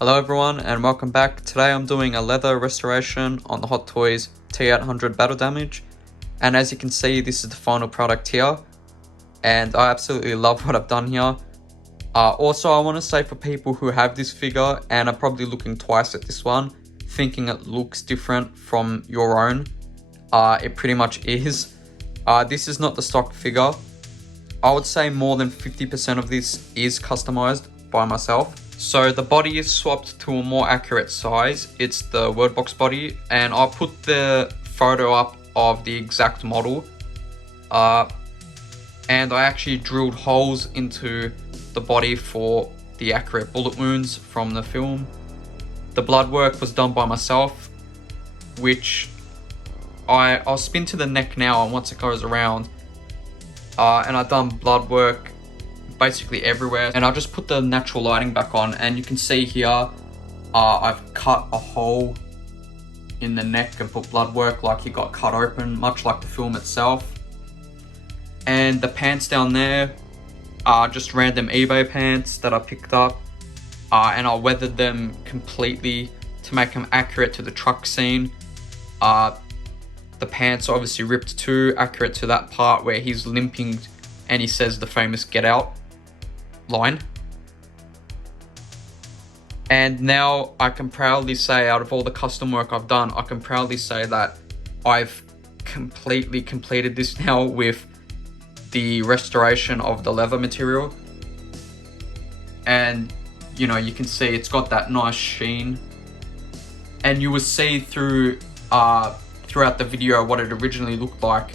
Hello everyone and welcome back. Today I'm doing a leather restoration on the Hot Toys T-800 Battle Damage, and as you can see this is the final product here and I absolutely love what I've done here. Also I want to say for people who have this figure and are probably looking twice at this one thinking it looks different from your own, it pretty much is. This is not the stock figure. I would say more than 50% of this is customized by myself. So the body is swapped to a more accurate size. It's the word box body, and I'll put the photo up of the exact model. And I actually drilled holes into the body for the accurate bullet wounds from the film. The blood work was done by myself, which I'll spin to the neck now, and once it goes around, and I've done blood work basically everywhere, and I'll just put the natural lighting back on, and you can see here I've cut a hole in the neck and put blood work like he got cut open, much like the film itself. And the pants down there are just random eBay pants that I picked up, and I weathered them completely to make them accurate to the truck scene. The pants are obviously ripped too, accurate to that part where he's limping and he says the famous "get out" line. And now I can proudly say, out of all the custom work I've done, I can proudly say that I've completely completed this now with the restoration of the leather material. And you know, you can see it's got that nice sheen, and you will see through throughout the video what it originally looked like.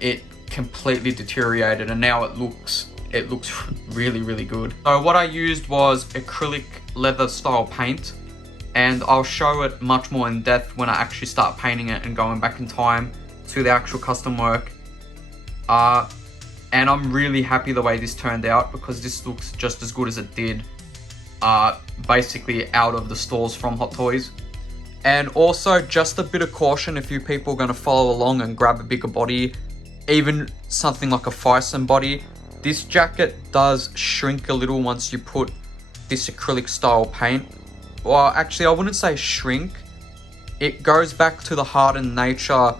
It completely deteriorated and now it looks really good. So what I used was acrylic leather style paint, and I'll show it much more in depth when I actually start painting it and going back in time to the actual custom work. And I'm really happy the way this turned out, because this looks just as good as it did basically out of the stores from Hot Toys. And also just a bit of caution if you people are going to follow along and grab a bigger body, even something like a Fison body. This jacket does shrink a little once you put this acrylic style paint. Well, actually I wouldn't say shrink. It goes back to the hardened nature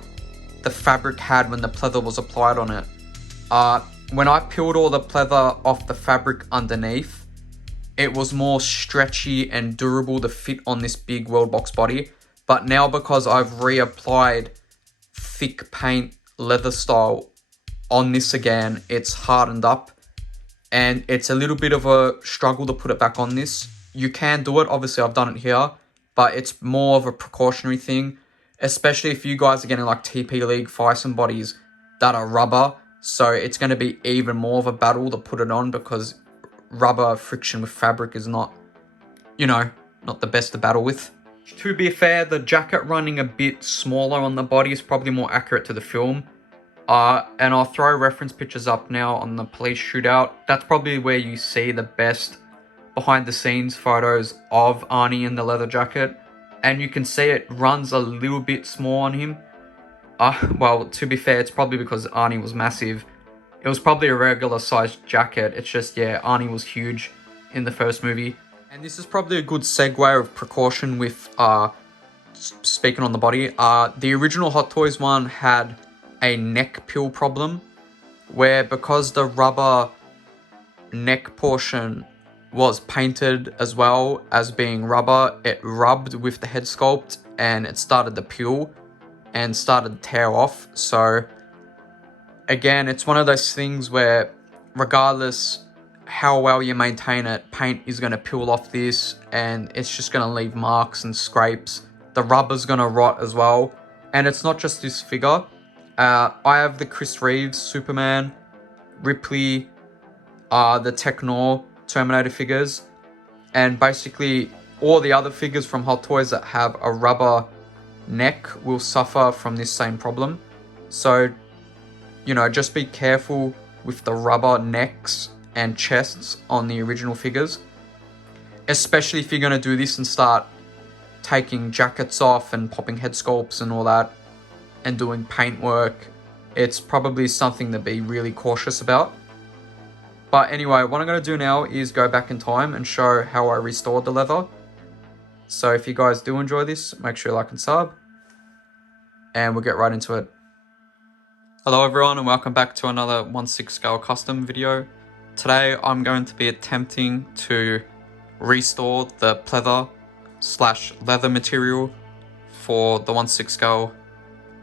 the fabric had when the pleather was applied on it. When I peeled all the pleather off the fabric underneath, it was more stretchy and durable to fit on this big world box body. But now because I've reapplied thick paint leather style on this again, it's hardened up and it's a little bit of a struggle to put it back on this. You can do it, obviously I've done it here, but it's more of a precautionary thing, especially if you guys are getting like TP League Fison bodies that are rubber. So it's going to be even more of a battle to put it on, because rubber friction with fabric is not, you know, not the best to battle with. To be fair, the jacket running a bit smaller on the body is probably more accurate to the film. And I'll throw reference pictures up now on the police shootout. That's probably where you see the best behind the scenes photos of Arnie in the leather jacket. And you can see it runs a little bit small on him. Well, to be fair, it's probably because Arnie was massive. It was probably a regular sized jacket. It's just, yeah, Arnie was huge in the first movie. And this is probably a good segue of precaution with speaking on the body. The original Hot Toys one had a neck peel problem, where because the rubber neck portion was painted as well as being rubber, it rubbed with the head sculpt and it started to peel and started to tear off. So again, it's one of those things where regardless how well you maintain it, paint is going to peel off this and it's just going to leave marks and scrapes. The rubber's going to rot as well. And it's not just this figure. I have the Chris Reeves Superman, Ripley, the Technor Terminator figures, and basically all the other figures from Hot Toys that have a rubber neck will suffer from this same problem. So, you know, just be careful with the rubber necks and chests on the original figures, especially if you're going to do this and start taking jackets off and popping head sculpts and all that and doing paint work. It's probably something to be really cautious about. But anyway, what I'm going to do now is go back in time and show how I restored the leather. So if you guys do enjoy this, make sure you like and sub. And we'll get right into it. Hello everyone and welcome back to another 1/6 scale custom video. Today I'm going to be attempting to restore the pleather / leather material for the 1/6 scale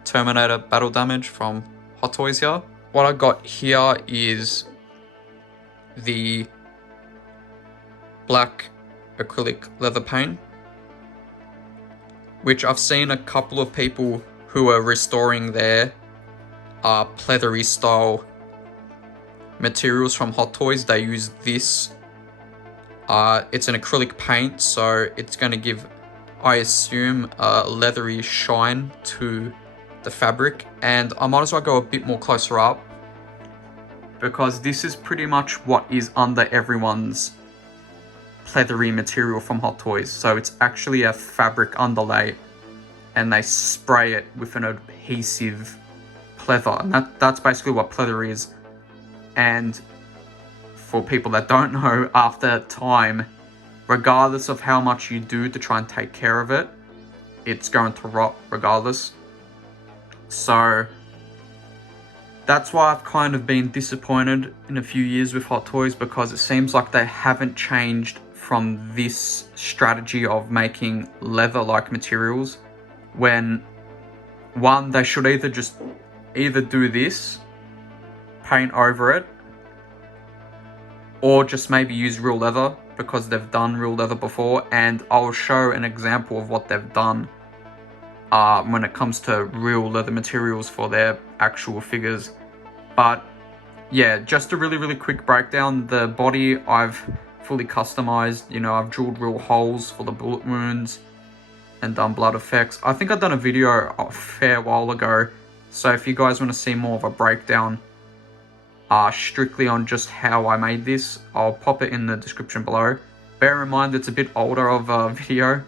Terminator battle damage from Hot Toys here. What I got here is the black acrylic leather paint, which I've seen a couple of people who are restoring their pleathery style materials from Hot Toys. They use this. It's an acrylic paint, so it's going to give, I assume, a leathery shine to the fabric. And I might as well go a bit more closer up, because this is pretty much what is under everyone's pleathery material from Hot Toys. So it's actually a fabric underlay, and they spray it with an adhesive pleather, and that's basically what pleather is. And for people that don't know, after time, regardless of how much you do to try and take care of it, it's going to rot regardless. So that's why I've kind of been disappointed in a few years with Hot Toys, because it seems like they haven't changed from this strategy of making leather-like materials, when one, they should either do this, paint over it, or just maybe use real leather, because they've done real leather before, and I'll show an example of what they've done when it comes to real leather materials for their actual figures. But yeah, just a really quick breakdown. The body I've fully customized. You know, I've drilled real holes for the bullet wounds and done blood effects. I think I've done a video a fair while ago, so if you guys want to see more of a breakdown strictly on just how I made this, I'll pop it in the description below. Bear in mind it's a bit older of a video.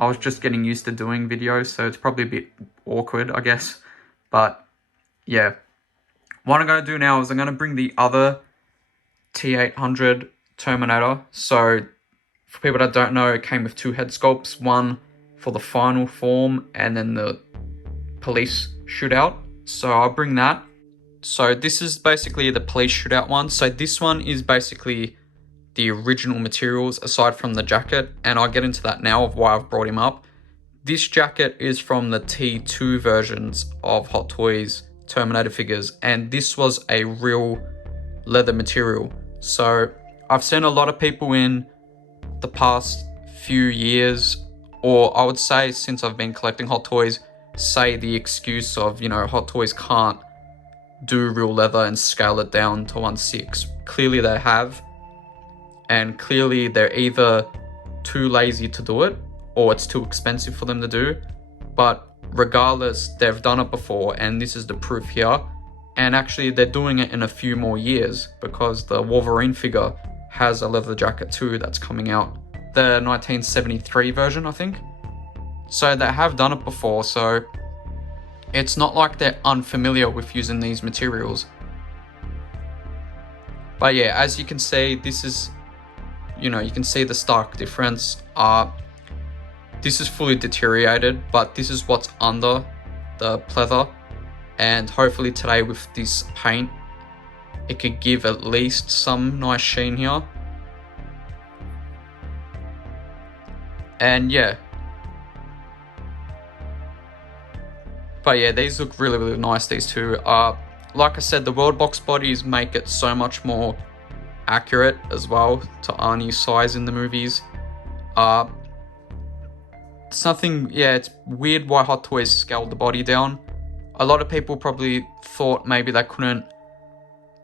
I was just getting used to doing videos, so it's probably a bit awkward, I guess. But yeah, what I'm going to do now is I'm going to bring the other T-800 Terminator. So for people that don't know, it came with two head sculpts, one for the final form and then the police shootout. So I'll bring that. So this is basically the police shootout one. So this one is basically the original materials aside from the jacket, and I'll get into that now of why I've brought him up. This jacket is from the T2 versions of Hot Toys Terminator figures, and this was a real leather material. So I've seen a lot of people in the past few years, or I would say since I've been collecting Hot Toys, say the excuse of, you know, Hot Toys can't do real leather and scale it down to 1/6. Clearly they have, and clearly they're either too lazy to do it or it's too expensive for them to do. But regardless, they've done it before, and this is the proof here. And actually they're doing it in a few more years, because the Wolverine figure has a leather jacket too that's coming out, the 1973 version, I think. So they have done it before, so it's not like they're unfamiliar with using these materials. But yeah, as you can see, this is, you know, you can see the stark difference. This is fully deteriorated, but this is what's under the pleather. And hopefully today with this paint, it could give at least some nice sheen here. And yeah. But yeah, these look really nice, these two. Like I said, the world box bodies make it so much more accurate as well to Arnie's size in the movies. It's weird why Hot Toys scaled the body down. A lot of people probably thought maybe they couldn't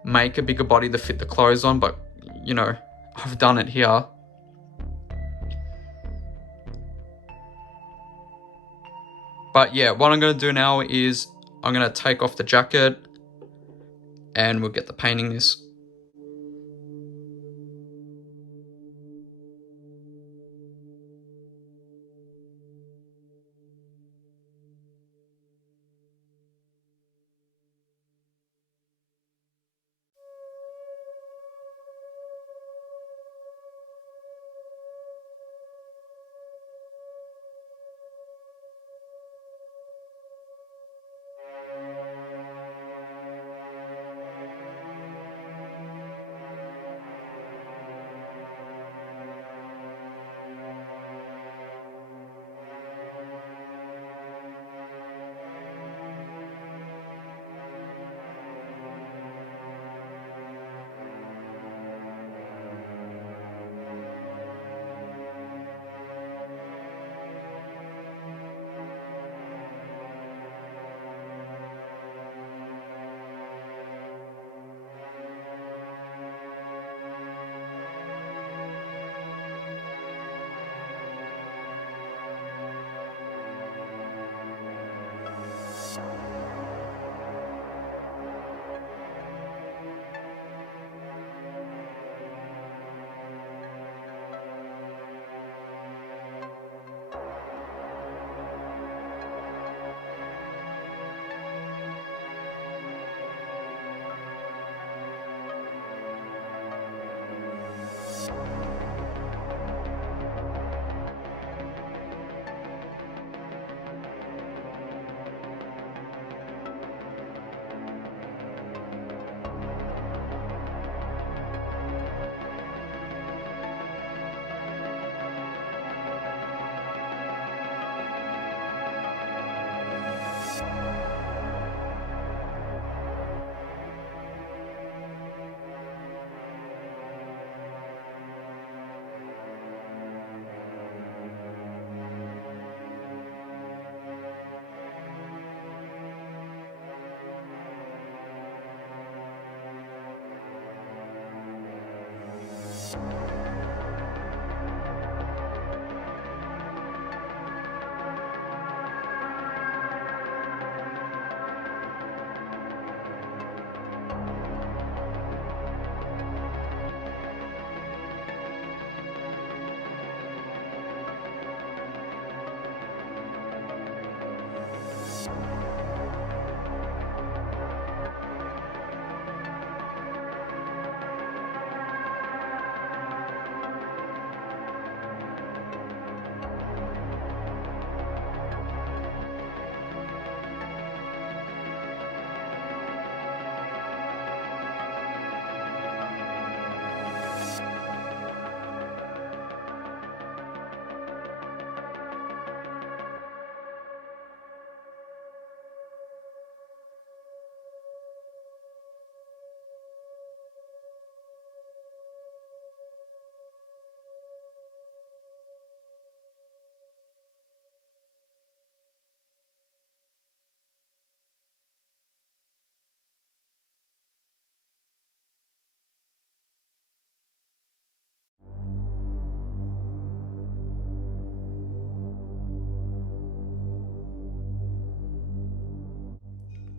make a bigger body to fit the clothes on, but you know, I've done it here. But yeah, what I'm going to do now is I'm going to take off the jacket and we'll get the painting this.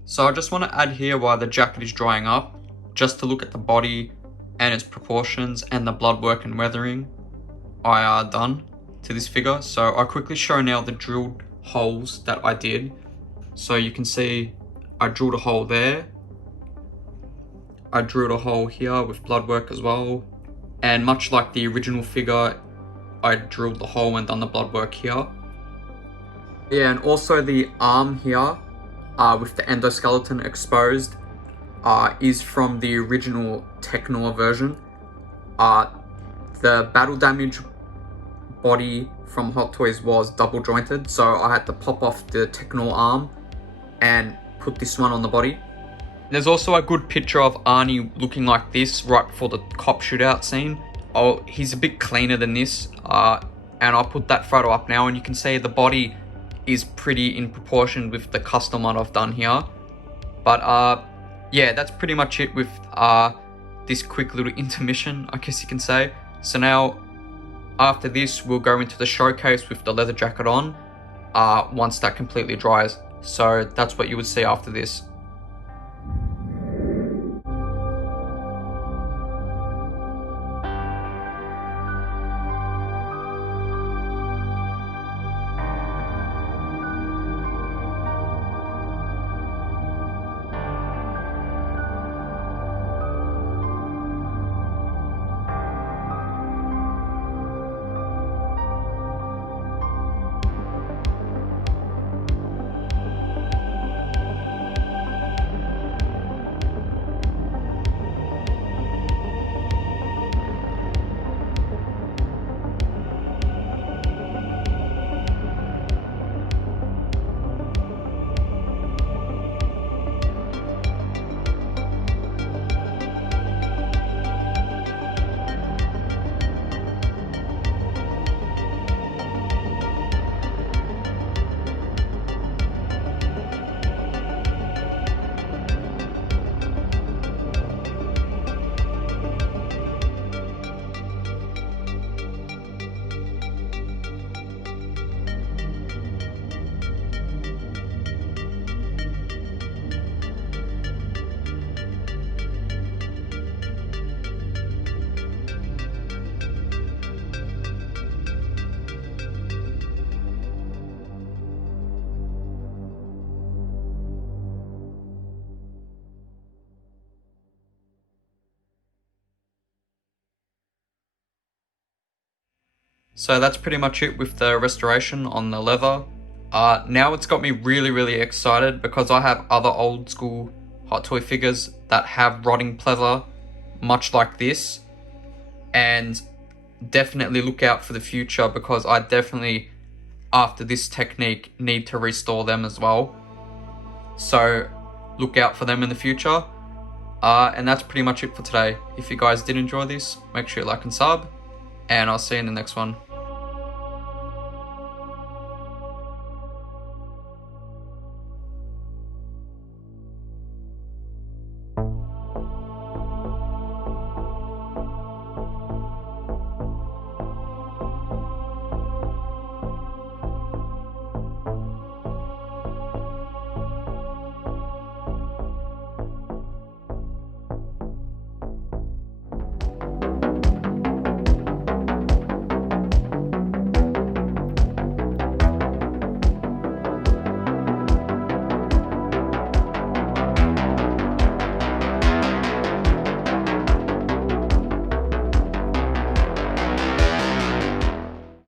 So I just want to add here while the jacket is drying up, just to look at the body and its proportions and the blood work and weathering I done to this figure. So I'll quickly show now the drilled holes that I did. So you can see I drilled a hole there. I drilled a hole here with blood work as well. And much like the original figure, I drilled the hole and done the blood work here. Yeah, and also the arm here with the endoskeleton exposed is from the original Technor version. The battle damage body from Hot Toys was double jointed, so I had to pop off the Technor arm and put this one on the body. There's also a good picture of Arnie looking like this right before the cop shootout scene. Oh, he's a bit cleaner than this, and I'll put that photo up now, and you can see the body is pretty in proportion with the custom one I've done here. But yeah, that's pretty much it with this quick little intermission, I guess you can say. So now, after this, we'll go into the showcase with the leather jacket on once that completely dries. So that's what you would see after this. So that's pretty much it with the restoration on the leather. Now it's got me really excited because I have other old school Hot Toy figures that have rotting pleather, much like this. And definitely look out for the future because I definitely, after this technique, need to restore them as well. So look out for them in the future. And that's pretty much it for today. If you guys did enjoy this, make sure you like and sub. And I'll see you in the next one.